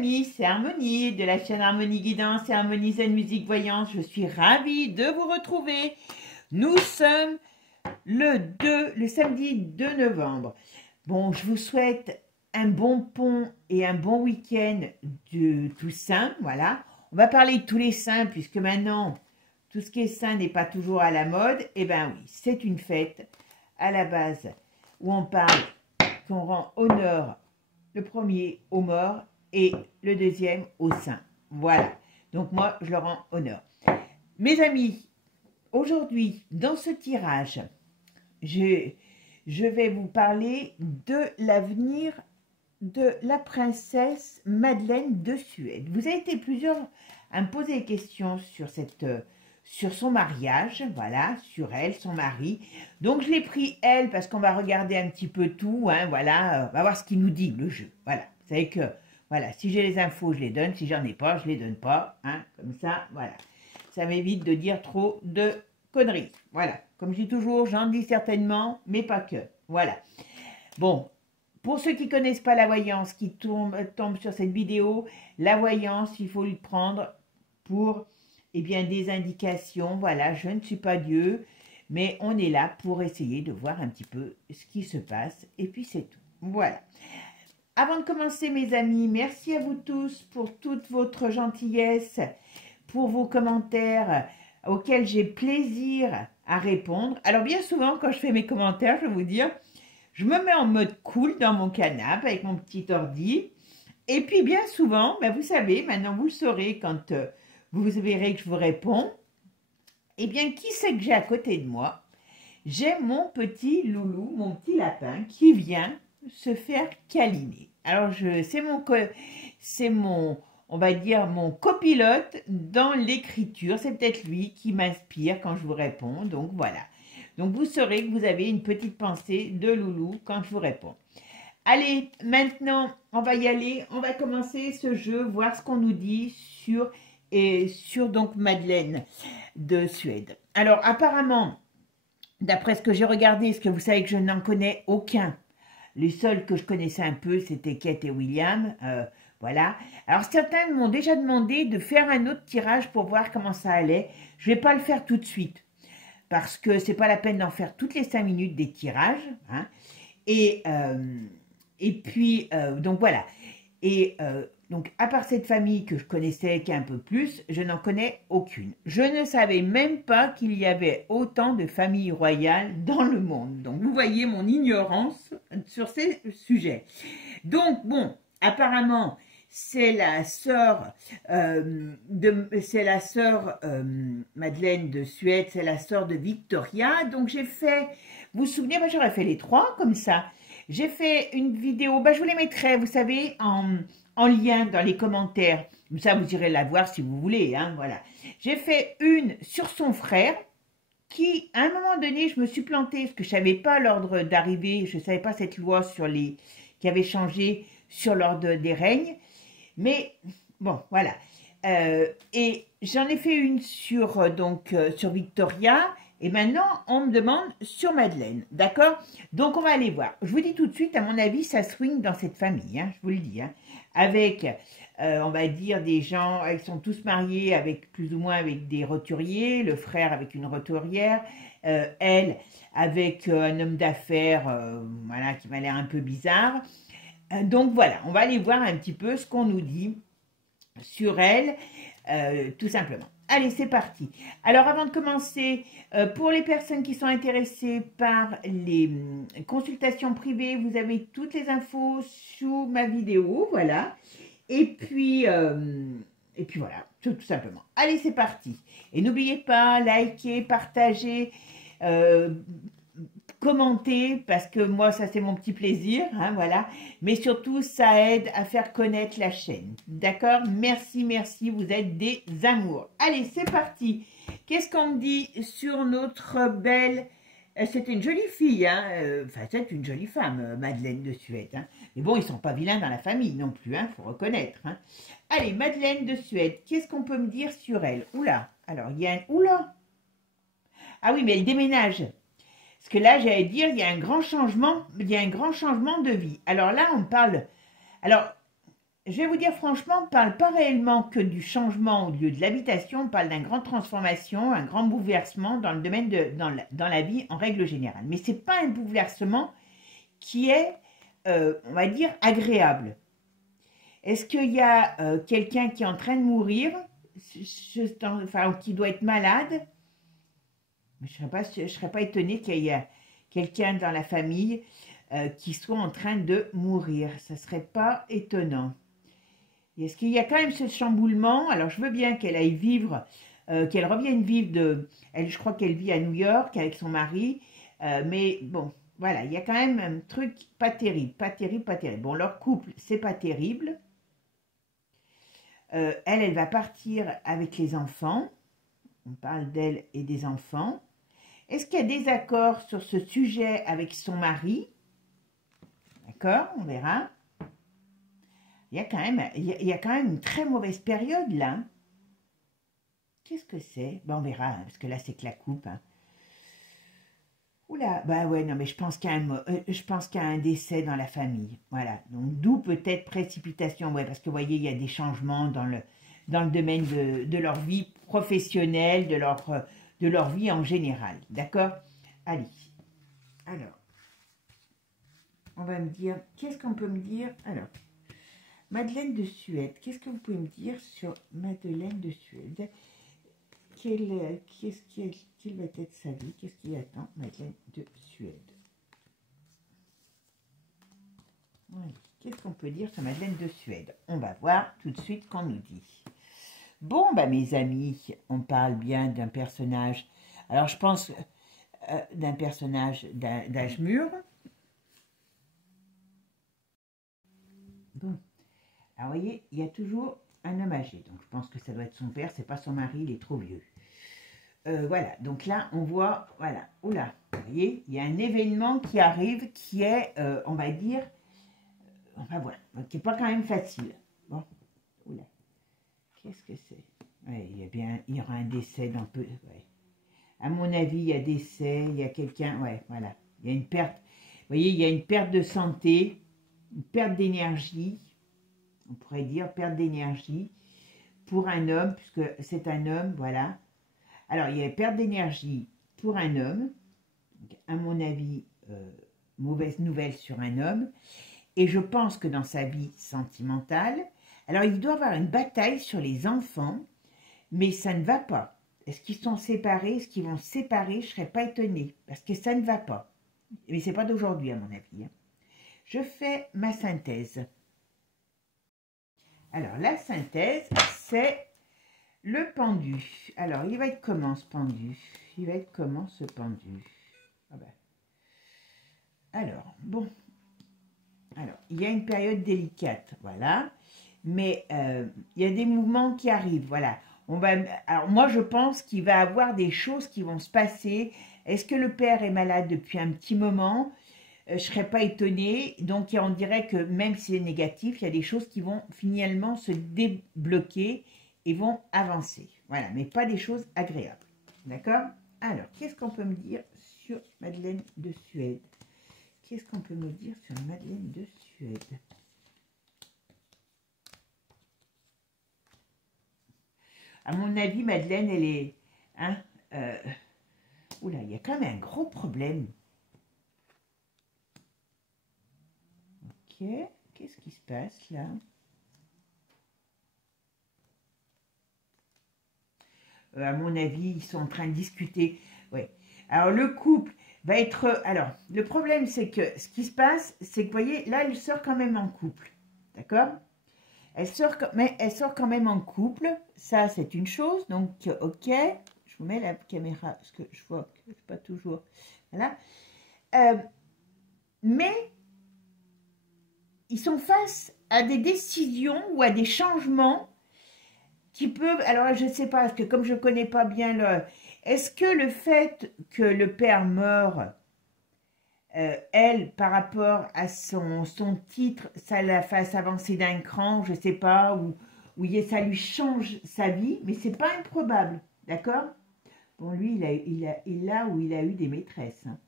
amis, c'est Harmonie de la chaîne Harmonie Guidance et Harmonie Zen Musique Voyance. Je suis ravie de vous retrouver. Nous sommes le samedi 2 novembre. Bon, je vous souhaite un bon pont et un bon week-end de Toussaint. Voilà. On va parler de tous les saints puisque maintenant, tout ce qui est saint n'est pas toujours à la mode. Eh bien oui, c'est une fête à la base où on parle qu'on rend honneur le premier aux morts et le deuxième aux saints. Voilà. Donc moi, je leur rends honneur. Mes amis, aujourd'hui, dans ce tirage, je vais vous parler de l'avenir de la princesse Madeleine de Suède. Vous avez été plusieurs à me poser des questions sur son mariage, voilà, sur elle, son mari. Donc, je l'ai pris elle parce qu'on va regarder un petit peu tout, hein, voilà, on va voir ce qu'il nous dit, le jeu, voilà. Vous savez que, voilà, si j'ai les infos, je les donne, si j'en ai pas, je les donne pas, hein, comme ça, voilà. Ça m'évite de dire trop de conneries, voilà. Comme je dis toujours, j'en dis certainement, mais pas que, voilà. Bon, pour ceux qui ne connaissent pas la voyance, qui tombent sur cette vidéo, la voyance, il faut lui prendre pour... eh bien, des indications, voilà, je ne suis pas Dieu, mais on est là pour essayer de voir un petit peu ce qui se passe, et puis c'est tout. Voilà. Avant de commencer, mes amis, merci à vous tous pour toute votre gentillesse, pour vos commentaires auxquels j'ai plaisir à répondre. Alors, bien souvent, quand je fais mes commentaires, je vais vous dire, je me mets en mode cool dans mon canapé avec mon petit ordi, et puis bien souvent, ben, vous savez, maintenant vous le saurez quand... vous verrez que je vous réponds. Eh bien, qui c'est que j'ai à côté de moi? J'ai mon petit loulou, mon petit lapin qui vient se faire câliner. Alors, c'est mon, on va dire, mon copilote dans l'écriture. C'est peut-être lui qui m'inspire quand je vous réponds. Donc, voilà. Donc, vous saurez que vous avez une petite pensée de loulou quand je vous réponds. Allez, maintenant, on va y aller. On va commencer ce jeu, voir ce qu'on nous dit sur donc Madeleine de Suède. Alors apparemment, d'après ce que j'ai regardé, parce que vous savez que je n'en connais aucun, les seuls que je connaissais un peu, c'était Kate et William, voilà. Alors certains m'ont déjà demandé de faire un autre tirage pour voir comment ça allait. Je ne vais pas le faire tout de suite, parce que c'est pas la peine d'en faire toutes les 5 minutes des tirages, hein. Et puis, donc voilà. Et donc, à part cette famille que je connaissais qu'un peu plus, je n'en connais aucune. Je ne savais même pas qu'il y avait autant de familles royales dans le monde. Donc, vous voyez mon ignorance sur ces sujets. Donc, bon, apparemment, c'est la sœur Madeleine de Suède, c'est la sœur de Victoria. Donc, j'ai fait, vous vous souvenez, moi j'aurais fait les 3 comme ça. J'ai fait une vidéo, je vous les mettrai, vous savez, en lien dans les commentaires. Comme ça, vous irez la voir si vous voulez, hein, voilà. J'ai fait une sur son frère, qui, à un moment donné, je me suis plantée, parce que je ne savais pas l'ordre d'arrivée, je ne savais pas cette loi qui avait changé sur l'ordre des règnes. Mais, bon, voilà. Et j'en ai fait une sur Victoria, et maintenant, on me demande sur Madeleine, d'accord? Donc, on va aller voir. Je vous dis tout de suite, à mon avis, ça swing dans cette famille, hein, je vous le dis, hein, avec, on va dire, des gens, ils sont tous mariés avec plus ou moins avec des roturiers, le frère avec une roturière, elle avec un homme d'affaires, voilà, qui m'a l'air un peu bizarre. Donc, voilà, on va aller voir un petit peu ce qu'on nous dit sur elle, tout simplement. Allez, c'est parti. Alors, avant de commencer, pour les personnes qui sont intéressées par les consultations privées, vous avez toutes les infos sous ma vidéo, voilà. Et puis voilà, tout simplement. Allez, c'est parti. Et n'oubliez pas, likez, partagez, commenter, parce que moi, ça c'est mon petit plaisir, hein, voilà. Mais surtout, ça aide à faire connaître la chaîne. D'accord? Merci, merci, vous êtes des amours. Allez, c'est parti. Qu'est-ce qu'on me dit sur notre belle... c'est une jolie fille, hein. Enfin, c'est une jolie femme, Madeleine de Suède. Hein. Mais bon, ils sont pas vilains dans la famille non plus, hein, faut reconnaître. Hein. Allez, Madeleine de Suède, qu'est-ce qu'on peut me dire sur elle? Oula, alors, il y a un... Oula! Ah oui, mais elle déménage. Parce que là, j'allais dire, il y a un grand changement de vie. Alors là, on parle... Alors, je vais vous dire franchement, on ne parle pas réellement que du changement au lieu de l'habitation, on parle d'une grande transformation, un grand bouleversement dans le domaine dans la vie en règle générale. Mais ce n'est pas un bouleversement qui est, on va dire, agréable. Est-ce qu'il y a quelqu'un qui est en train de mourir, enfin, qui doit être malade? Je ne serais pas étonnée qu'il y ait quelqu'un dans la famille qui soit en train de mourir. Ça ne serait pas étonnant. Est-ce qu'il y a quand même ce chamboulement? Alors, je veux bien qu'elle aille vivre, qu'elle revienne vivre je crois qu'elle vit à New York avec son mari, mais bon, voilà, il y a quand même un truc pas terrible, pas terrible, pas terrible. Bon, leur couple, c'est pas terrible. Elle va partir avec les enfants. On parle d'elle et des enfants. Est-ce qu'il y a des accords sur ce sujet avec son mari? D'accord, on verra. Il y a quand même une très mauvaise période là. Qu'est-ce que c'est? Ben, on verra, hein, parce que là c'est que la coupe. Hein. Oula, bah ouais, non mais je pense qu'il y a un décès dans la famille. Voilà, donc d'où peut-être précipitation. Ouais, parce que vous voyez, il y a des changements dans le domaine de leur vie professionnelle, de leur vie en général. D'accord? Allez, alors, on va me dire, qu'est-ce qu'on peut me dire? Alors, Madeleine de Suède, qu'est-ce que vous pouvez me dire sur Madeleine de Suède? Quelle va être sa vie? Qu'est-ce qui attend Madeleine de Suède? Oui. Qu'est-ce qu'on peut dire sur Madeleine de Suède? On va voir tout de suite qu'on nous dit. Bon, bah mes amis, on parle bien d'un personnage. Alors, je pense d'un personnage d'âge mûr. Bon. Alors, vous voyez, il y a toujours un homme âgé. Donc, je pense que ça doit être son père. C'est pas son mari, il est trop vieux. Voilà. Donc là, on voit, voilà. Oula, vous voyez, il y a un événement qui arrive qui est, on va dire, enfin voilà, qui n'est pas quand même facile. Bon, oula. Qu'est-ce que c'est? Ouais, il y aura un décès dans peu. Ouais. À mon avis, il y a décès, il y a quelqu'un, ouais, voilà. Il y a une perte, vous voyez, il y a une perte de santé, une perte d'énergie, on pourrait dire perte d'énergie pour un homme, puisque c'est un homme, voilà. Alors, il y a une perte d'énergie pour un homme, donc, à mon avis, mauvaise nouvelle sur un homme, et je pense que dans sa vie sentimentale, alors il doit avoir une bataille sur les enfants, mais ça ne va pas. Est-ce qu'ils sont séparés? Est-ce qu'ils vont se séparer? Je ne serais pas étonnée, parce que ça ne va pas. Mais ce n'est pas d'aujourd'hui, à mon avis. Hein. Je fais ma synthèse. Alors, la synthèse, c'est le pendu. Alors, il va être comment ce pendu? Il va être comment ce pendu? Ah ben. Alors, bon. Alors, il y a une période délicate, voilà. Mais il y a des mouvements qui arrivent, voilà. Alors, moi, je pense qu'il va y avoir des choses qui vont se passer. Est-ce que le père est malade depuis un petit moment? Je ne serais pas étonnée. Donc, on dirait que même si c'est négatif, il y a des choses qui vont finalement se débloquer et vont avancer. Voilà, mais pas des choses agréables. D'accord? Alors, qu'est-ce qu'on peut me dire sur Madeleine de Suède? Qu'est-ce qu'on peut me dire sur Madeleine de Suède? À mon avis, Madeleine, elle est... Hein, oula, il y a quand même un gros problème. Ok, qu'est-ce qui se passe là? À mon avis, ils sont en train de discuter. Ouais. Alors, le couple va être... Alors, le problème, c'est que ce qui se passe, c'est que, vous voyez, là, elle sort quand même en couple. D'accord? Mais elle sort quand même en couple. Ça, c'est une chose. Donc, ok. Je vous mets la caméra, parce que je vois que c'est pas toujours... Voilà. Mais, ils sont face à des décisions ou à des changements qui peuvent... Alors, je ne sais pas, parce que comme je ne connais pas bien le... Est-ce que le fait que le père meure, elle, par rapport à son titre, ça la fasse avancer d'un cran, je ne sais pas, ou ça lui change sa vie, mais c'est pas improbable, d'accord? Bon, lui, il a eu des maîtresses. Hein.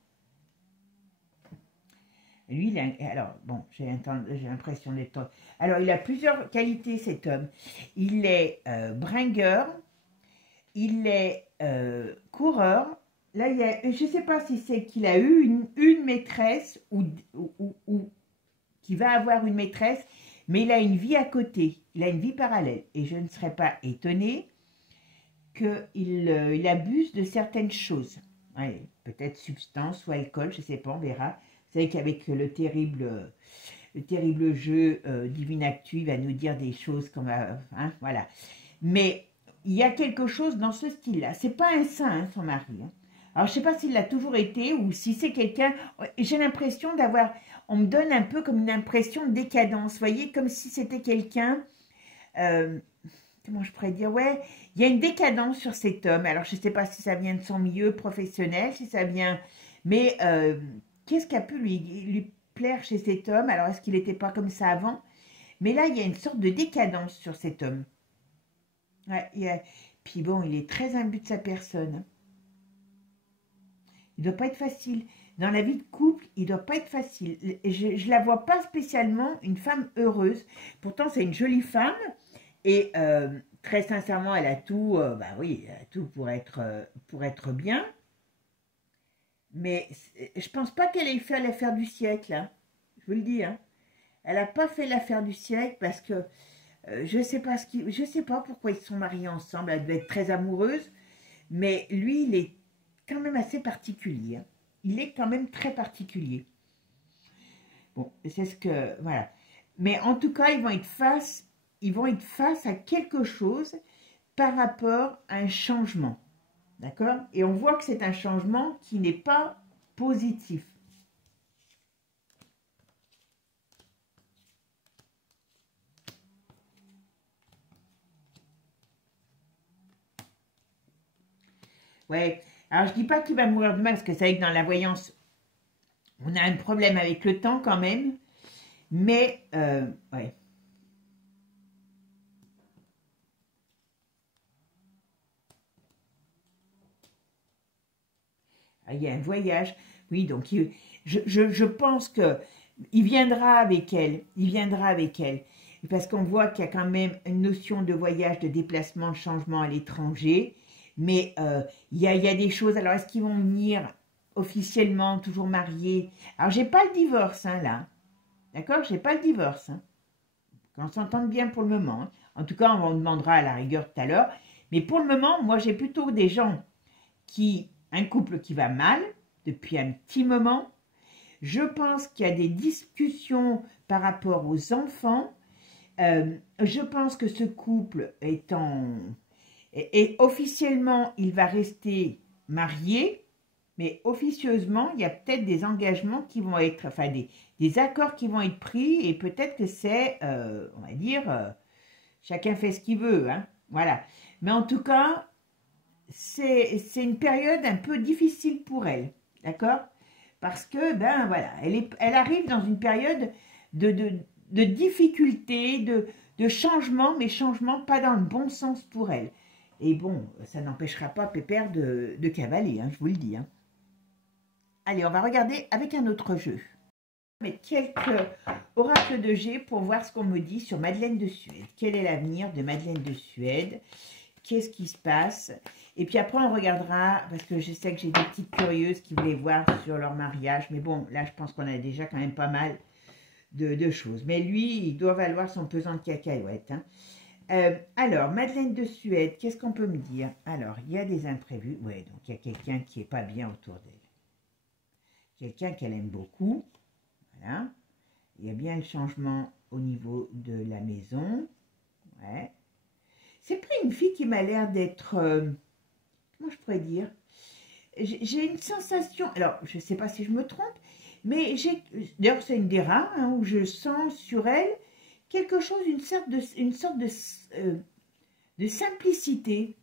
Lui, alors, bon, j'ai l'impression d'être... Alors, il a plusieurs qualités, cet homme. Il est bringueur, il est coureur. Là, je ne sais pas si c'est qu'il a eu une maîtresse ou qu'il va avoir une maîtresse, mais il a une vie à côté, il a une vie parallèle. Et je ne serais pas étonnée qu'il abuse de certaines choses. Ouais, peut-être substance ou alcool, je ne sais pas, on verra. Vous savez qu'avec le terrible jeu Divinactu, il va nous dire des choses comme... hein, voilà. Mais il y a quelque chose dans ce style-là. C'est pas un saint, hein, son mari. Hein. Alors, je ne sais pas s'il l'a toujours été ou si c'est quelqu'un... J'ai l'impression d'avoir... On me donne un peu comme une impression de décadence. Vous voyez, comme si c'était quelqu'un... comment je pourrais dire? Ouais, il y a une décadence sur cet homme. Alors, je ne sais pas si ça vient de son milieu professionnel, si ça vient... Mais qu'est-ce qui a pu lui plaire chez cet homme? Alors, est-ce qu'il n'était pas comme ça avant? Mais là, il y a une sorte de décadence sur cet homme. Ouais, puis bon, il est très imbu de sa personne. Il ne doit pas être facile. Dans la vie de couple, il ne doit pas être facile. Je ne la vois pas spécialement une femme heureuse. Pourtant, c'est une jolie femme. Et très sincèrement, elle a tout, bah oui, elle a tout pour être bien. Mais je pense pas qu'elle ait fait l'affaire du siècle. Hein. Je vous le dis. Hein. Elle n'a pas fait l'affaire du siècle parce que je sais pas je sais pas pourquoi ils se sont mariés ensemble. Elle devait être très amoureuse. Mais lui, il est quand même assez particulier. Hein. Il est quand même très particulier. Bon, c'est ce que... Voilà. Mais en tout cas, ils vont être face à quelque chose par rapport à un changement. D'accord? Et on voit que c'est un changement qui n'est pas positif. Ouais. Alors, je dis pas qu'il va mourir demain, parce que c'est vrai que dans la voyance, on a un problème avec le temps quand même. Mais, ouais. Ah, il y a un voyage. Oui, donc je pense que il viendra avec elle. Il viendra avec elle. Parce qu'on voit qu'il y a quand même une notion de voyage, de déplacement, de changement à l'étranger. Mais il y a des choses. Alors, est-ce qu'ils vont venir officiellement, toujours mariés? Alors, j'ai pas le divorce, hein, là. D'accord? J'ai pas le divorce. Hein. Qu'on s'entende bien pour le moment. Hein. En tout cas, on en demandera à la rigueur tout à l'heure. Mais pour le moment, moi, j'ai plutôt des gens un couple qui va mal depuis un petit moment. Je pense qu'il y a des discussions par rapport aux enfants. Je pense que ce couple et officiellement, il va rester marié, mais officieusement, il y a peut-être des engagements qui vont être, enfin des accords qui vont être pris, et peut-être que c'est, on va dire, chacun fait ce qu'il veut, hein, voilà. Mais en tout cas, c'est une période un peu difficile pour elle, d'accord? Parce que, ben voilà, elle arrive dans une période de difficulté, de changement, mais changement pas dans le bon sens pour elle. Et bon, ça n'empêchera pas Pépère de cavaler, hein, je vous le dis. Hein. Allez, on va regarder avec un autre jeu. Mais quelques oracles de G pour voir ce qu'on me dit sur Madeleine de Suède. Quel est l'avenir de Madeleine de Suède? Qu'est-ce qui se passe? Et puis après, on regardera, parce que je sais que j'ai des petites curieuses qui voulaient voir sur leur mariage. Mais bon, là, je pense qu'on a déjà quand même pas mal de choses. Mais lui, il doit valoir son pesant de cacahuètes. Hein. Alors, Madeleine de Suède, qu'est-ce qu'on peut me dire? Alors, il y a des imprévus. Oui, donc il y a quelqu'un qui n'est pas bien autour d'elle. Quelqu'un qu'elle aime beaucoup. Voilà. Il y a bien le changement au niveau de la maison. Ouais. C'est pas une fille qui m'a l'air d'être... comment je pourrais dire? J'ai une sensation... Alors, je ne sais pas si je me trompe, mais d'ailleurs, c'est une des rares hein, où je sens sur elle quelque chose, une sorte de simplicité.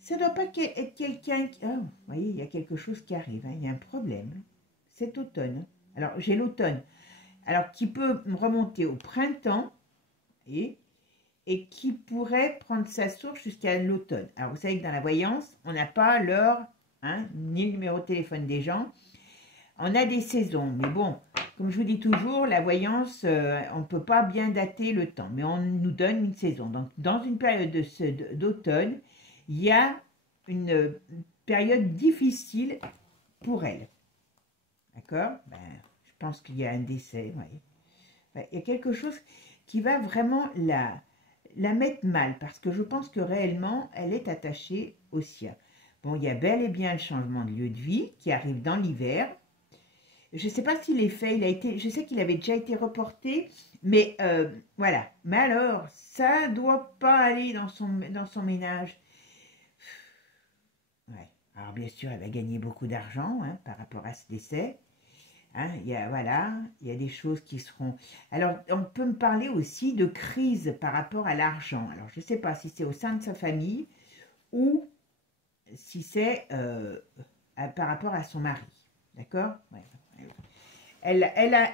Ça ne doit pas être quelqu'un qui... Oh, vous voyez, il y a quelque chose qui arrive, hein, il y a un problème. Cet automne. Alors, j'ai l'automne. Alors, qui peut me remonter au printemps et qui pourrait prendre sa source jusqu'à l'automne. Alors, vous savez que dans la voyance, on n'a pas l'heure, hein, ni le numéro de téléphone des gens. On a des saisons, mais bon, comme je vous dis toujours, la voyance, on ne peut pas bien dater le temps, mais on nous donne une saison. Donc, dans une période d'automne, il y a une période difficile pour elle. D'accord? Ben, je pense qu'il y a un décès, oui. Ben, il y a quelque chose qui va vraiment la mettre mal, parce que je pense que réellement, elle est attachée au sien. Bon, il y a bel et bien le changement de lieu de vie qui arrive dans l'hiver. Je ne sais pas s'il est fait, je sais qu'il avait déjà été reporté, mais voilà. Mais alors, ça ne doit pas aller dans son ménage. Ouais. Alors bien sûr, elle va gagner beaucoup d'argent hein, par rapport à ce décès. Hein, voilà, il y a des choses qui seront... Alors, on peut me parler aussi de crise par rapport à l'argent. Alors, je ne sais pas si c'est au sein de sa famille ou si c'est par rapport à son mari. D'accord? Ouais. Elle a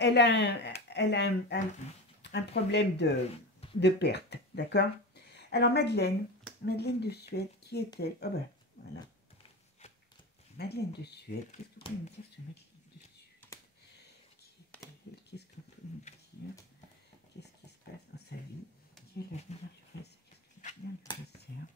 un problème de perte. D'accord? Alors, Madeleine de Suède, qui est-elle? Oh ben, voilà. Madeleine de Suède, qu'est-ce que vous pouvez me dire sur Madeleine de Suède? Qu'est-ce qu'on peut me dire? Qu'est-ce qui se passe dans sa vie? Quel avenir lui réserve? Qu'est-ce que l'avenir lui réserve?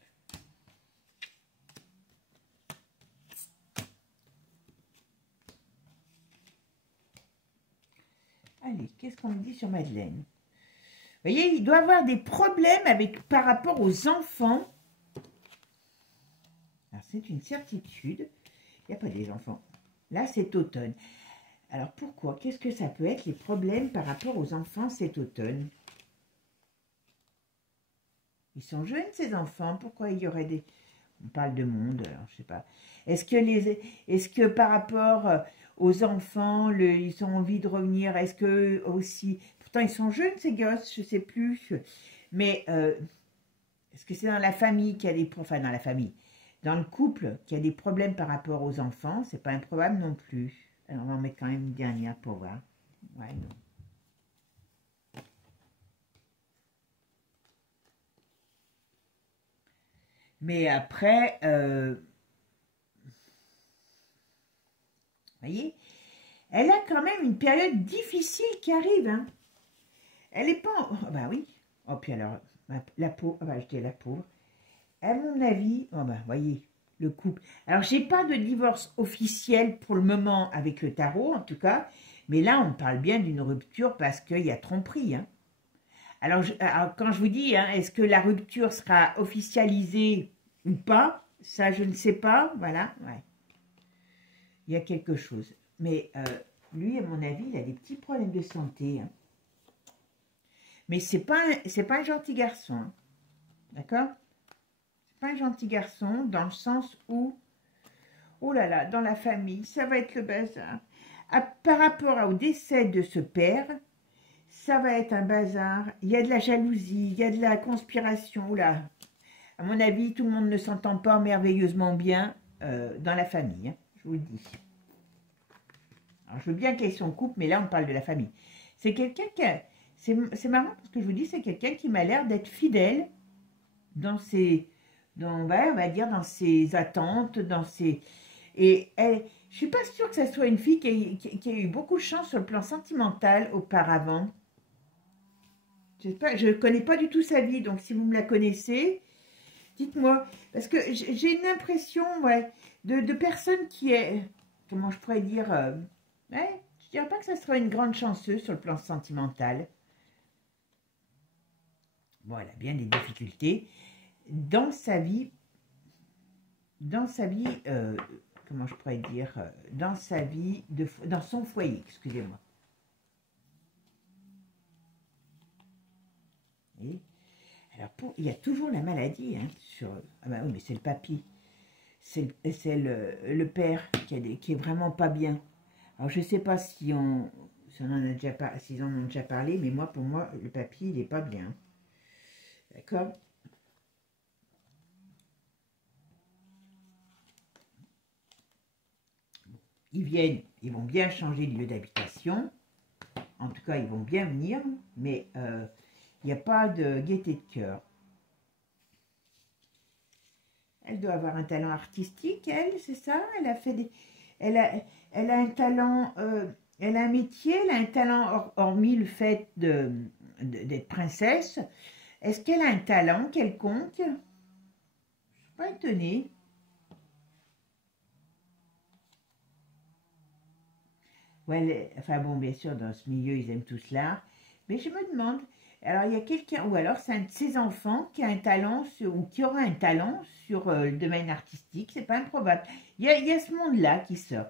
Allez, qu'est-ce qu'on me dit sur Madeleine? Vous voyez, il doit avoir des problèmes par rapport aux enfants. Alors, c'est une certitude. Il n'y a pas des enfants. Là, c'est automne. Alors, pourquoi? Qu'est-ce que ça peut être les problèmes par rapport aux enfants cet automne? Ils sont jeunes, ces enfants. Pourquoi il y aurait des... On parle de monde, alors je sais pas. Est-ce que par rapport aux enfants, ils ont envie de revenir? Est-ce que aussi... Pourtant, ils sont jeunes, ces gosses, je sais plus. Mais est-ce que c'est dans la famille qu'il y a des... Enfin, dans la famille. Dans le couple, qu'il y a des problèmes par rapport aux enfants, c'est pas improbable non plus. Alors, on va en mettre quand même une dernière pour voir. Ouais, non. Mais après, voyez, elle a quand même une période difficile qui arrive. Hein. Elle n'est pas... Oh, bah oui. Oh, puis alors, la pauvre... Oh, bah, je dis la pauvre. À mon avis, oh, bah, voyez, le couple. Alors, j'ai pas de divorce officiel pour le moment avec le tarot, en tout cas. Mais là, on parle bien d'une rupture parce qu'il y a tromperie. Hein. Alors, quand je vous dis, hein, est-ce que la rupture sera officialisée ou pas? Ça, je ne sais pas. Voilà, ouais. Il y a quelque chose. Mais lui, à mon avis, il a des petits problèmes de santé. Hein. Mais c'est pas un gentil garçon. Hein. D'accord? C'est pas un gentil garçon dans le sens où, oh là là, dans la famille, ça va être le bazar. Par rapport au décès de ce père, ça va être un bazar. Il y a de la jalousie, il y a de la conspiration. Oh là, à mon avis, tout le monde ne s'entend pas merveilleusement bien dans la famille. Hein, je vous le dis. Alors, je veux bien qu'elle soit en couple, mais là, on parle de la famille. C'est quelqu'un qui a... C'est marrant parce que je vous dis, c'est quelqu'un qui m'a l'air d'être fidèle dans ses... on va dire dans ses attentes, dans ses... Et elle, je suis pas sûre que ça soit une fille qui a eu beaucoup de chance sur le plan sentimental auparavant. Je ne connais pas du tout sa vie, donc si vous me la connaissez, dites-moi. Parce que j'ai une impression ouais, de personne qui est... Comment je pourrais dire... ouais, je ne dirais pas que ça sera une grande chanceuse sur le plan sentimental. Bon, elle a bien des difficultés. Dans sa vie, comment je pourrais dire, dans sa vie, dans son foyer, excusez-moi. Alors, il y a toujours la maladie, hein, ah bah oui, mais c'est le papy. C'est le père qui est vraiment pas bien. Alors, je ne sais pas si on en a déjà s'ils en ont déjà parlé, mais pour moi, le papy, il n'est pas bien. D'accord? Ils vont bien changer de lieu d'habitation. En tout cas, ils vont bien venir, mais il n'y a pas de gaieté de cœur. Elle doit avoir un talent artistique, elle, c'est ça? Elle a fait des... elle a un talent, elle a un métier, elle a un talent, hormis le fait d'être princesse. Est-ce qu'elle a un talent quelconque? Je ne suis pas étonnée. Ouais, enfin bon, bien sûr, dans ce milieu, ils aiment tous l'art. Mais je me demande, alors il y a quelqu'un, ou alors c'est un de ses enfants qui a un talent, ou qui aura un talent sur le domaine artistique, c'est pas improbable. Il y a ce monde-là qui sort.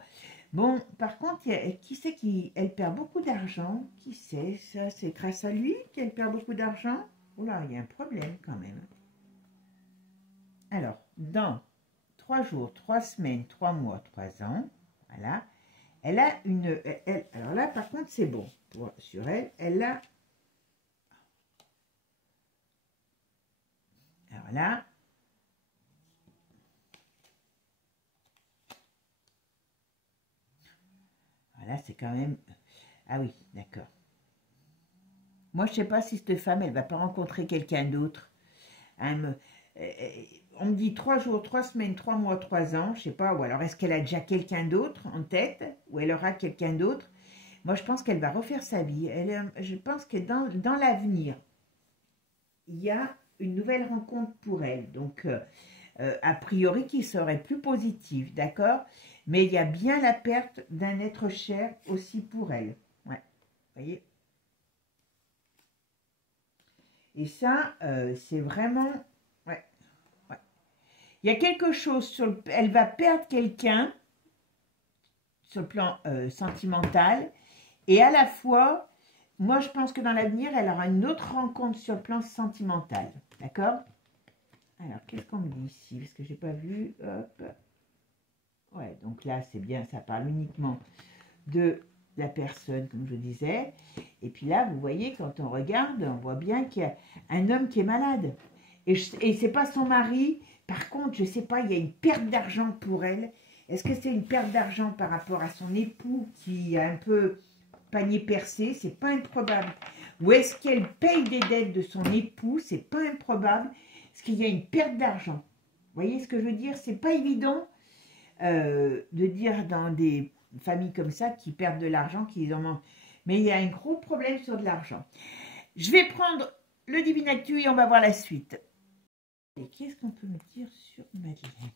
Bon, par contre, qui c'est qui... Elle perd beaucoup d'argent. Qui c'est ça? C'est grâce à lui qu'elle perd beaucoup d'argent? Oula, il y a un problème quand même. Alors, dans 3 jours, 3 semaines, 3 mois, 3 ans, voilà, elle a une... alors là, par contre, c'est bon. Sur elle, elle a... Alors là... Voilà, c'est quand même... Ah oui, d'accord. Moi, je ne sais pas si cette femme, elle ne va pas rencontrer quelqu'un d'autre. On me dit 3 jours, 3 semaines, 3 mois, 3 ans, je ne sais pas. Ou alors, est-ce qu'elle a déjà quelqu'un d'autre en tête? Ou elle aura quelqu'un d'autre? Moi, je pense qu'elle va refaire sa vie. Je pense que dans l'avenir, il y a une nouvelle rencontre pour elle. Donc, a priori, qui serait plus positive, d'accord? Mais il y a bien la perte d'un être cher aussi pour elle. Ouais, vous voyez? Et ça, c'est vraiment... Ouais, ouais. Il y a quelque chose sur le... Elle va perdre quelqu'un sur le plan sentimental. Et à la fois, moi, je pense que dans l'avenir, elle aura une autre rencontre sur le plan sentimental. D'accord? Alors, qu'est-ce qu'on me dit ici? Parce que je n'ai pas vu. Hop. Ouais, donc là, c'est bien, ça parle uniquement de la personne, comme je disais. Et puis là, vous voyez, quand on regarde, on voit bien qu'il y a un homme qui est malade. Et c'est pas son mari. Par contre, je sais pas, il y a une perte d'argent pour elle. Est-ce que c'est une perte d'argent par rapport à son époux qui a un peu panier percé? C'est pas improbable. Ou est-ce qu'elle paye des dettes de son époux? C'est pas improbable. Est-ce qu'il y a une perte d'argent? Vous voyez ce que je veux dire? C'est pas évident de dire dans des familles comme ça qui perdent de l'argent, qu'ils en manquent. Mais il y a un gros problème sur de l'argent. Je vais prendre le divinatu et on va voir la suite. Et qu'est-ce qu'on peut me dire sur Madeleine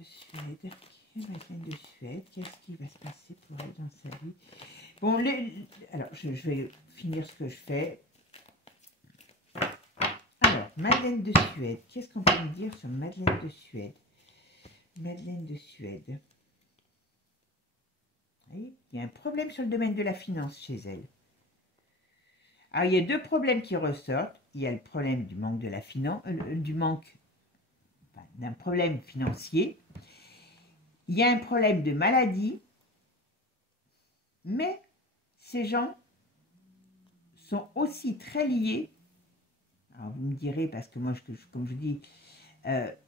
de Suède? Madeleine de Suède, qu'est-ce qui va se passer pour elle dans sa vie? Bon, alors je vais finir ce que je fais. Alors, Madeleine de Suède, qu'est-ce qu'on peut me dire sur Madeleine de Suède? Madeleine de Suède. Il y a un problème sur le domaine de la finance chez elle. Alors, il y a 2 problèmes qui ressortent. Il y a le problème du manque de la finance, d'un problème financier. Il y a un problème de maladie. Mais ces gens sont aussi très liés. Alors, vous me direz, parce que moi, comme je dis,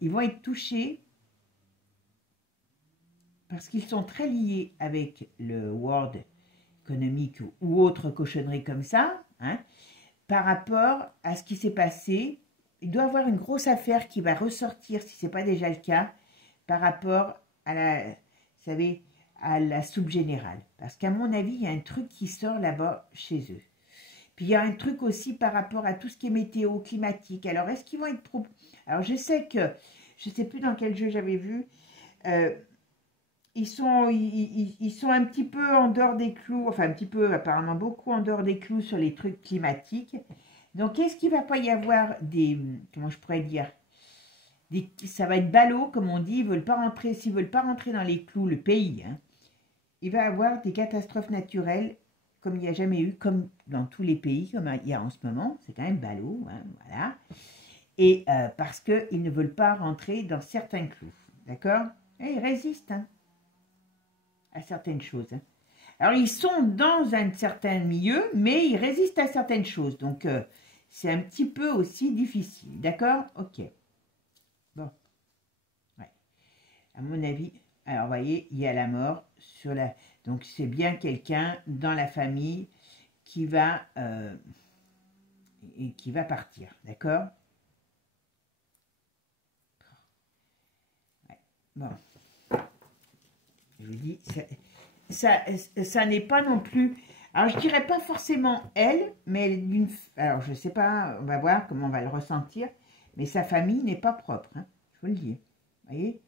ils vont être touchés parce qu'ils sont très liés avec le World Economic ou autre cochonnerie comme ça, hein, par rapport à ce qui s'est passé. Il doit y avoir une grosse affaire qui va ressortir, si ce n'est pas déjà le cas, par rapport à la, vous savez, à la soupe générale. Parce qu'à mon avis, il y a un truc qui sort là-bas chez eux. Puis il y a un truc aussi par rapport à tout ce qui est météo, climatique. Alors, est-ce qu'ils vont être... Alors, je sais que, je ne sais plus dans quel jeu j'avais vu, ils sont un petit peu en dehors des clous, enfin un petit peu, apparemment beaucoup en dehors des clous sur les trucs climatiques. Donc, est-ce qu'il ne va pas y avoir des, comment je pourrais dire, ça va être ballot, comme on dit, ils veulent pas rentrer, s'ils ne veulent pas rentrer dans les clous, le pays, hein, il va y avoir des catastrophes naturelles comme il n'y a jamais eu, comme dans tous les pays, comme il y a en ce moment, c'est quand même ballot, hein, voilà. Et parce qu'ils ne veulent pas rentrer dans certains clous, d'accord? Et ils résistent, hein, à certaines choses. Hein. Alors, ils sont dans un certain milieu, mais ils résistent à certaines choses. Donc, c'est un petit peu aussi difficile. D'accord? Ok. Bon. Ouais. À mon avis, alors, vous voyez, il y a la mort sur la... Donc, c'est bien quelqu'un dans la famille qui va partir. D'accord? Ouais. Bon. Je vous dis, ça n'est pas non plus... Alors, je dirais pas forcément elle, mais d'une... Alors, je sais pas, on va voir comment on va le ressentir, mais sa famille n'est pas propre, hein, je vous le dis. Vous voyez?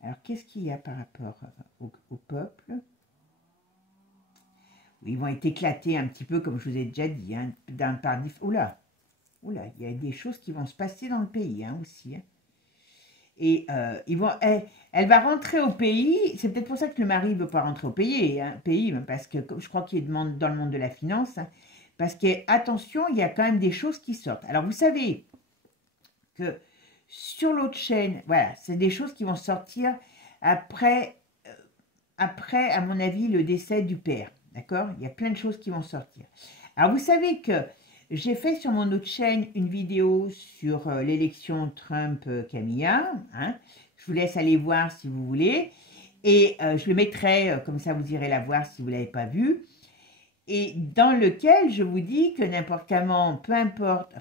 Alors, qu'est-ce qu'il y a par rapport au peuple? Ils vont être éclatés un petit peu, comme je vous ai déjà dit, hein, Oula, il y a des choses qui vont se passer dans le pays, hein, aussi, hein. Et elle va rentrer au pays, c'est peut-être pour ça que le mari ne veut pas rentrer au pays, hein, parce que je crois qu'il est dans le monde de la finance, hein, parce que, attention, il y a quand même des choses qui sortent. Alors, vous savez que sur l'autre chaîne, voilà, c'est des choses qui vont sortir après, à mon avis, le décès du père, d'accord? Il y a plein de choses qui vont sortir. Alors, vous savez que j'ai fait sur mon autre chaîne une vidéo sur l'élection Trump-Camilla. Hein. Je vous laisse aller voir si vous voulez. Et je le mettrai, comme ça vous irez la voir si vous ne l'avez pas vue. Et dans lequel je vous dis que n'importe comment, peu importe,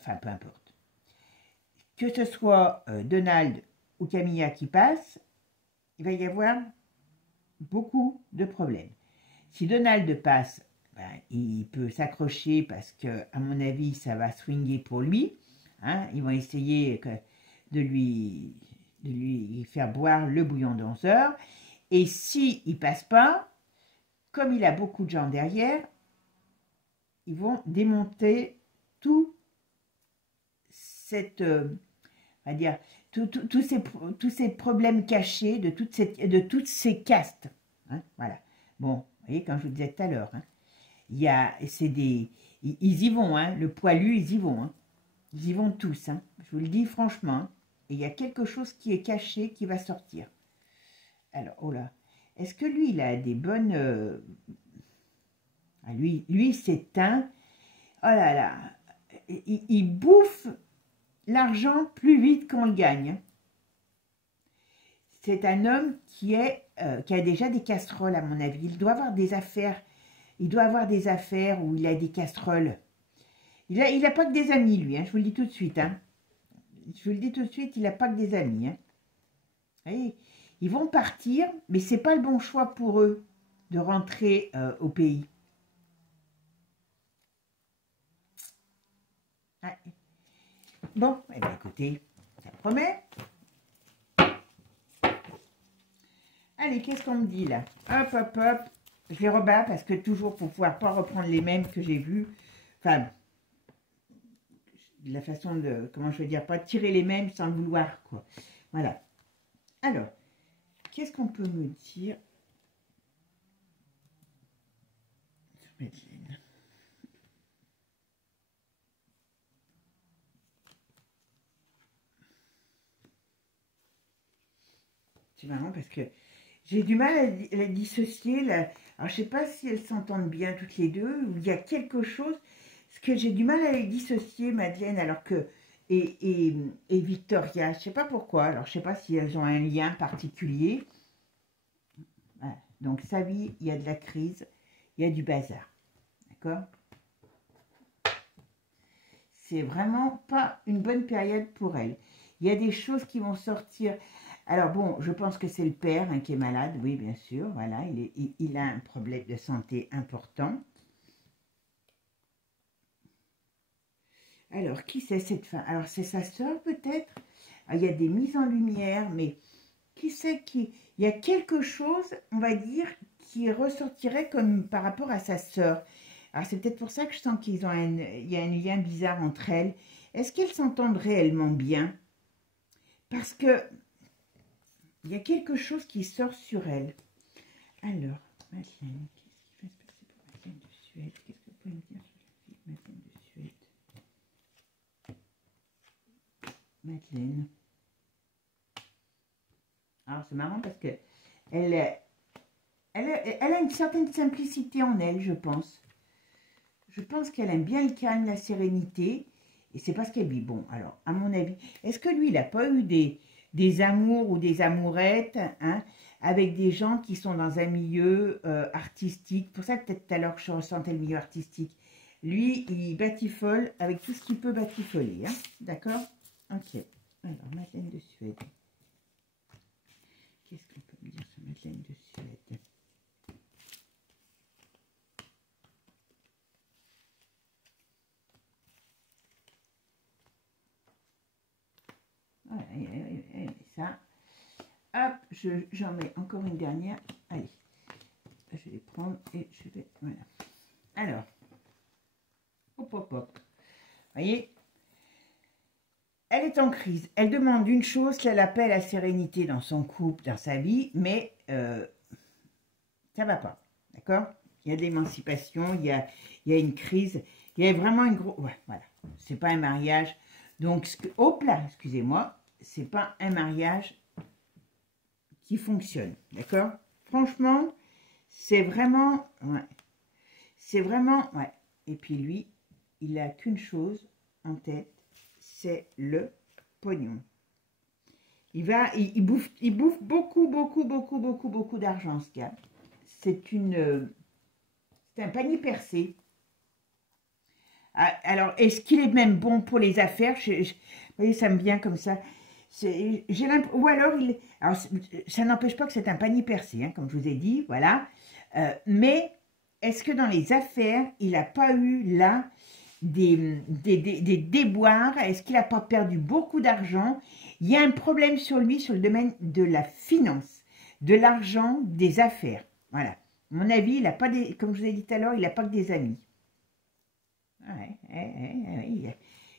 que ce soit Donald ou Camilla qui passe, il va y avoir beaucoup de problèmes. Si Donald passe, il peut s'accrocher parce que, à mon avis, ça va swinguer pour lui. Hein. Ils vont essayer de lui faire boire le bouillon danseur. Et s'il ne passe pas, comme il a beaucoup de gens derrière, ils vont démonter tout cette, on va dire, tous ces problèmes cachés de toutes ces castes. Hein. Voilà. Bon, vous voyez, comme je vous disais tout à l'heure, hein. Ils y vont, hein, le poilu, ils y vont, hein. Ils y vont tous, hein, je vous le dis franchement, hein. Et il y a quelque chose qui est caché qui va sortir. Alors, oh là, est-ce que lui, il a des bonnes... Lui c'est un... Oh là là, il bouffe l'argent plus vite qu'on le gagne. C'est un homme qui a déjà des casseroles, à mon avis. Il doit avoir des affaires. Il doit avoir des affaires où il a des casseroles. Il n'a pas que des amis, lui, hein, je vous le dis tout de suite. Hein. Je vous le dis tout de suite, il n'a pas que des amis. Hein. Voyez, ils vont partir, mais ce n'est pas le bon choix pour eux de rentrer au pays. Ouais. Bon, eh bien, écoutez, ça promet. Allez, qu'est-ce qu'on me dit là? Hop, hop, hop. Je les rebats parce que toujours pour pouvoir pas reprendre les mêmes que j'ai vus. Enfin, la façon de, comment je veux dire, pas tirer les mêmes sans le vouloir, quoi. Voilà. Alors, qu'est-ce qu'on peut me dire sur Madeleine? C'est marrant parce que j'ai du mal à la dissocier. Là. Alors, je sais pas si elles s'entendent bien toutes les deux, ou il y a quelque chose, parce que j'ai du mal à les dissocier, Madeleine, alors que... Et Victoria, je sais pas pourquoi. Alors, je sais pas si elles ont un lien particulier. Voilà. Donc, sa vie, il y a de la crise, il y a du bazar. D'accord? C'est vraiment pas une bonne période pour elle. Il y a des choses qui vont sortir... Alors bon, je pense que c'est le père hein, qui est malade, oui bien sûr, voilà, il a un problème de santé important. Alors, qui c'est cette femme? Alors, c'est sa sœur peut-être? Il y a des mises en lumière, mais qui c'est qui... Il y a quelque chose, on va dire, qui ressortirait comme par rapport à sa sœur. Alors, c'est peut-être pour ça que je sens qu'il y a un lien bizarre entre elles. Est-ce qu'elles s'entendent réellement bien? Parce que... il y a quelque chose qui sort sur elle. Alors, Madeleine, qu'est-ce qui va se passer pour Madeleine de Suède? Qu'est-ce que vous pouvez me dire sur la fille Madeleine de Suède? Madeleine. Alors, c'est marrant parce que elle a une certaine simplicité en elle, je pense. Je pense qu'elle aime bien le calme, la sérénité. Et c'est parce qu'elle vit. Bon, alors, à mon avis, est-ce que lui, il n'a pas eu des amours ou des amourettes, hein, avec des gens qui sont dans un milieu artistique. Pour ça, peut-être tout à l'heure que je ressentais le milieu artistique. Lui, il batifole avec tout ce qu'il peut batifoler. Hein, d'accord? Ok. Alors, Madeleine de Suède. Qu'est-ce qu'on peut me dire sur Madeleine de Suède? ça. Hop, j'en mets encore une dernière. Allez, je vais les prendre et je vais... Voilà. Alors, hop, hop, hop. Vous voyez, elle est en crise. Elle demande une chose qu'elle appelle la sérénité dans son couple, dans sa vie, mais ça va pas. D'accord? Il y a de l'émancipation, il y a une crise, il y a vraiment une grosse... Ouais, voilà. C'est pas un mariage. Donc, hop là, excusez-moi, c'est pas un mariage qui fonctionne. D'accord? Franchement, c'est vraiment... Ouais. C'est vraiment... Ouais. Et puis lui, il a qu'une chose en tête, c'est le pognon. Il bouffe beaucoup d'argent, ce gars. C'est un panier percé. Alors, est-ce qu'il est même bon pour les affaires? Vous voyez, ça me vient comme ça. Ou alors, ça n'empêche pas que c'est un panier percé, hein, comme je vous ai dit, voilà. Mais est-ce que dans les affaires, il n'a pas eu là des déboires? Est-ce qu'il n'a pas perdu beaucoup d'argent? Il y a un problème sur lui, sur le domaine de la finance, de l'argent, des affaires. Voilà. À mon avis, il n'a pas des, comme je vous ai dit tout à l'heure, il n'a pas que des amis. Ouais.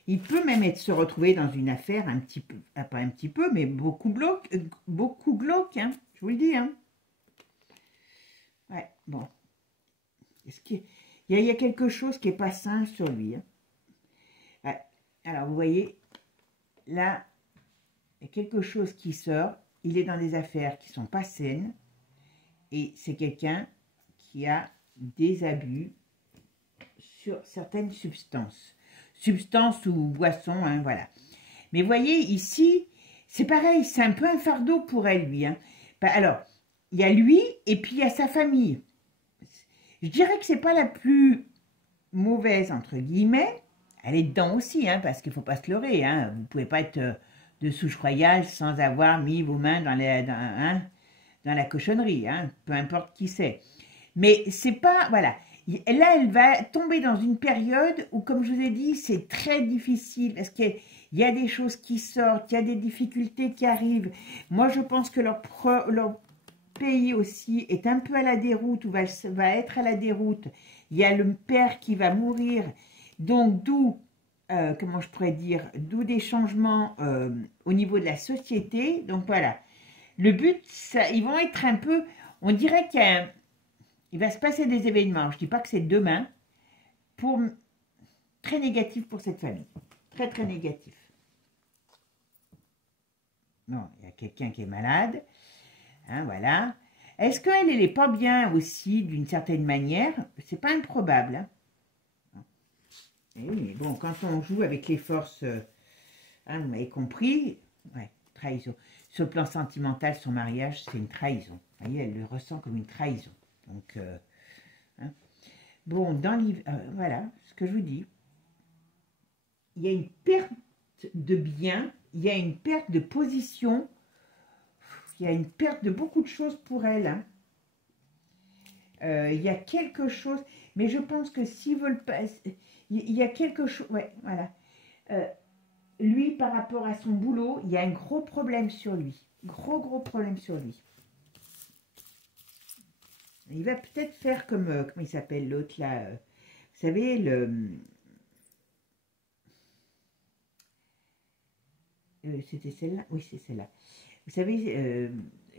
Il peut même se retrouver dans une affaire un petit peu, pas un petit peu, mais beaucoup glauque, hein, je vous le dis. Hein. Ouais, bon. Est-ce qu'il y a quelque chose qui n'est pas sain sur lui. Hein. Ouais. Alors, vous voyez, là, il y a quelque chose qui sort. Il est dans des affaires qui ne sont pas saines. Et c'est quelqu'un qui a des abus sur certaines substances. Substances ou boissons, hein, voilà. Mais voyez, ici, c'est pareil, c'est un peu un fardeau pour elle, lui. Hein. Alors, il y a lui et puis il y a sa famille. Je dirais que c'est pas la plus mauvaise, entre guillemets. Elle est dedans aussi, hein, parce qu'il ne faut pas se leurrer. Hein. Vous ne pouvez pas être de souche royale sans avoir mis vos mains dans la cochonnerie, hein, peu importe qui c'est. Mais c'est pas, voilà. Là, elle va tomber dans une période où, comme je vous ai dit, c'est très difficile parce qu'il y a des choses qui sortent, il y a des difficultés qui arrivent. Moi, je pense que leur pays aussi est un peu à la déroute ou va être à la déroute. Il y a le père qui va mourir, donc d'où, comment je pourrais dire, d'où des changements au niveau de la société. Donc voilà, le but, ils vont être un peu, on dirait qu'il va se passer des événements. Je ne dis pas que c'est demain, très négatif pour cette famille, très négatif. Non, il y a quelqu'un qui est malade. Hein, voilà. Est-ce qu'elle n'est pas bien aussi, d'une certaine manière? C'est pas improbable. Hein. Et oui, mais bon, quand on joue avec les forces, hein, vous m'avez compris, ouais, trahison. Sur le plan sentimental, son mariage, c'est une trahison. Vous voyez, elle le ressent comme une trahison. Donc, hein. Bon, voilà, ce que je vous dis. Il y a une perte de biens, il y a une perte de position. Il y a une perte de beaucoup de choses pour elle. Hein. Il y a quelque chose, mais je pense que s'ils veulent pas, il y a quelque chose, ouais, voilà. Lui, par rapport à son boulot, il y a un gros problème sur lui. Gros problème sur lui. Il va peut-être faire comme, comment il s'appelle l'autre là, vous savez, c'était celle-là? Oui, c'est celle-là. Vous savez,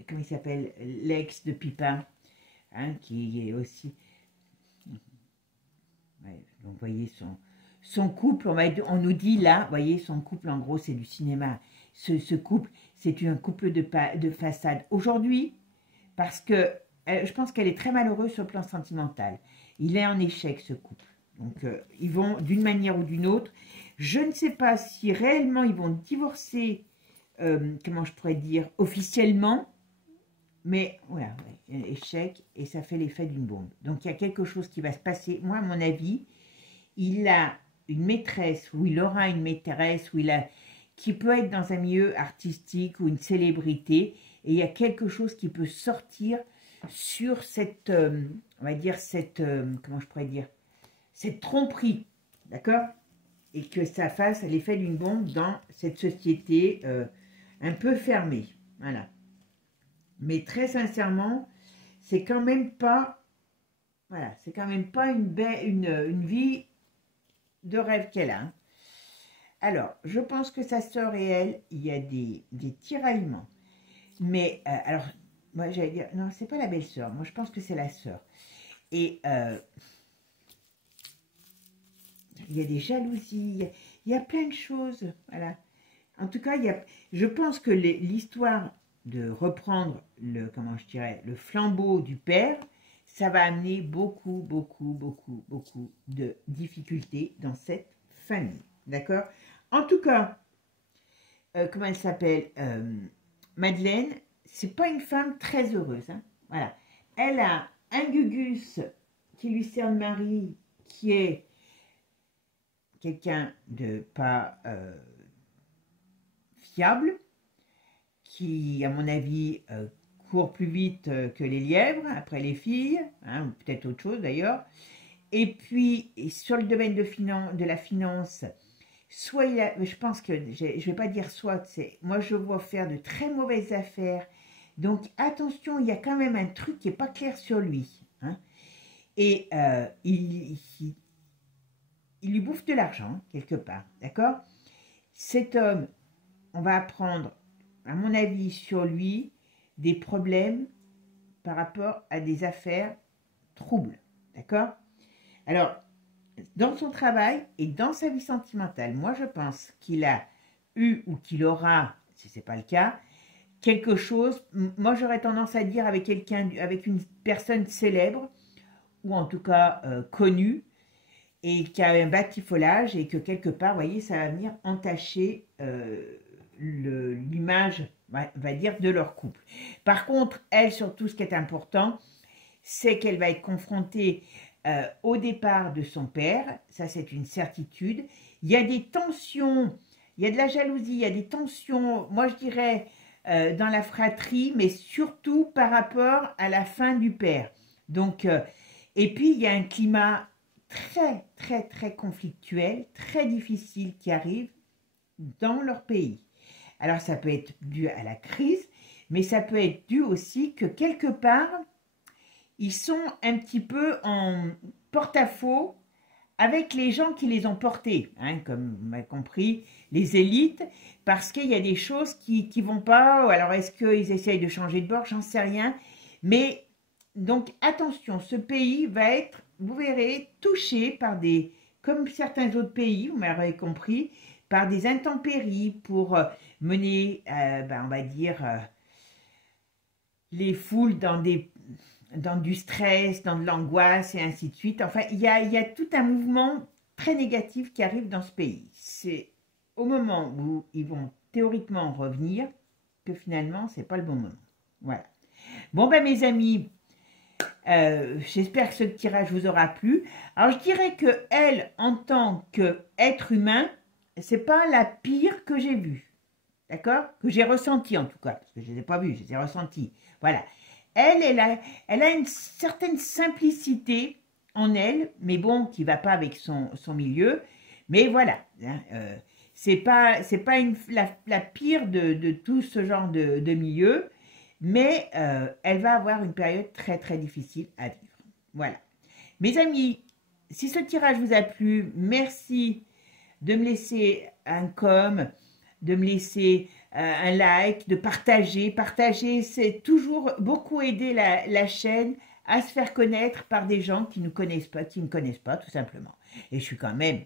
comment il s'appelle, l'ex de Pipin, hein, qui est aussi... Ouais, donc, vous voyez, son couple, on nous dit là, vous voyez, son couple, en gros, c'est du cinéma. Ce couple, c'est un couple de façade. Aujourd'hui, parce que je pense qu'elle est très malheureuse sur le plan sentimental. Il est en échec, ce couple. Donc, ils vont, d'une manière ou d'une autre, je ne sais pas si réellement ils vont divorcer... comment je pourrais dire, officiellement, mais voilà, ouais, échec, et ça fait l'effet d'une bombe. Donc, il y a quelque chose qui va se passer. Moi, à mon avis, il a une maîtresse, ou il aura une maîtresse, qui peut être dans un milieu artistique ou une célébrité, et il y a quelque chose qui peut sortir sur cette, on va dire, comment je pourrais dire, cette tromperie, d'accord? Et que ça fasse l'effet d'une bombe dans cette société un peu fermé. Voilà. Mais très sincèrement, c'est quand même pas, voilà, c'est quand même pas une vie de rêve qu'elle a. Hein. Alors, je pense que sa sœur et elle, il y a des tiraillements. Mais, alors, moi j'allais dire, non, c'est pas la belle-sœur, moi je pense que c'est la sœur. Et il y a des jalousies, il y a plein de choses, voilà. En tout cas, je pense que l'histoire de reprendre comment je dirais, le flambeau du père, ça va amener beaucoup de difficultés dans cette famille, d'accord? En tout cas, comment elle s'appelle, Madeleine, c'est pas une femme très heureuse, hein, voilà. Elle a un Gugus qui lui sert de mari, qui est quelqu'un de pas fiable, qui, à mon avis, court plus vite que les lièvres, après les filles, hein, ou peut-être autre chose d'ailleurs. Et puis, sur le domaine de la finance, soit je pense que, je ne vais pas dire soit, moi je vois faire de très mauvaises affaires. Donc, attention, il y a quand même un truc qui n'est pas clair sur lui. Hein. Et il lui bouffe de l'argent, quelque part, d'accord? Cet homme, on va apprendre, à mon avis, sur lui, des problèmes par rapport à des affaires troubles, d'accord? Alors, dans son travail et dans sa vie sentimentale, moi je pense qu'il a eu ou qu'il aura, si ce n'est pas le cas, quelque chose, moi j'aurais tendance à dire avec avec une personne célèbre, ou en tout cas connue, et qui a un batifolage, et que quelque part, vous voyez, ça va venir entacher l'image, va dire, de leur couple. Par contre, elle, surtout, ce qui est important, c'est qu'elle va être confrontée au départ de son père, ça c'est une certitude. Il y a des tensions, il y a de la jalousie, il y a des tensions, moi je dirais, dans la fratrie, mais surtout par rapport à la fin du père. Donc, et puis il y a un climat très conflictuel, très difficile qui arrive dans leur pays. Alors ça peut être dû à la crise, mais ça peut être dû aussi que quelque part, ils sont un petit peu en porte-à-faux avec les gens qui les ont portés, hein, comme vous m'avez compris, les élites, parce qu'il y a des choses qui vont pas. Alors est-ce qu'ils essayent de changer de bord? J'en sais rien. Mais donc attention, ce pays va être, vous verrez, touché par comme certains autres pays, vous m'avez compris, par des intempéries pour mener, on va dire, les foules dans du stress, dans de l'angoisse et ainsi de suite. Enfin, il y a tout un mouvement très négatif qui arrive dans ce pays. C'est au moment où ils vont théoriquement revenir que finalement, c'est pas le bon moment. Voilà. Bon, ben mes amis, j'espère que ce tirage vous aura plu. Alors, je dirais que elle, en tant qu'être humain, c'est pas la pire que j'ai vue. D'accord? Que j'ai ressentie en tout cas, parce que je ne les ai pas vues, je les ai ressenties. Voilà. Elle a une certaine simplicité en elle, mais bon, qui ne va pas avec son milieu. Mais voilà, hein, c'est pas la pire de tout ce genre de milieu, mais elle va avoir une période très difficile à vivre. Voilà. Mes amis, si ce tirage vous a plu, merci de me laisser un com, de me laisser un like, de partager. Partager, c'est toujours beaucoup aider la chaîne à se faire connaître par des gens qui ne connaissent pas, tout simplement. Et je suis quand même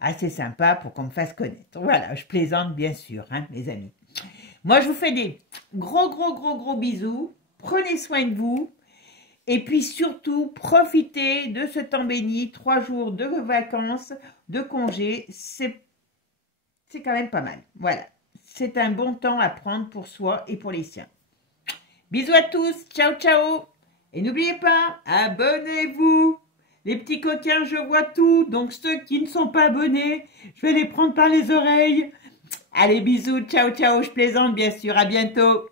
assez sympa pour qu'on me fasse connaître. Voilà, je plaisante bien sûr, hein, mes amis. Moi, je vous fais des gros bisous. Prenez soin de vous. Et puis surtout, profitez de ce temps béni, 3 jours de vacances, de congés. C'est quand même pas mal. Voilà. C'est un bon temps à prendre pour soi et pour les siens. Bisous à tous. Ciao. Et n'oubliez pas, abonnez-vous. Les petits coquins, je vois tout. Donc ceux qui ne sont pas abonnés, je vais les prendre par les oreilles. Allez, bisous. Ciao. Je plaisante bien sûr. À bientôt.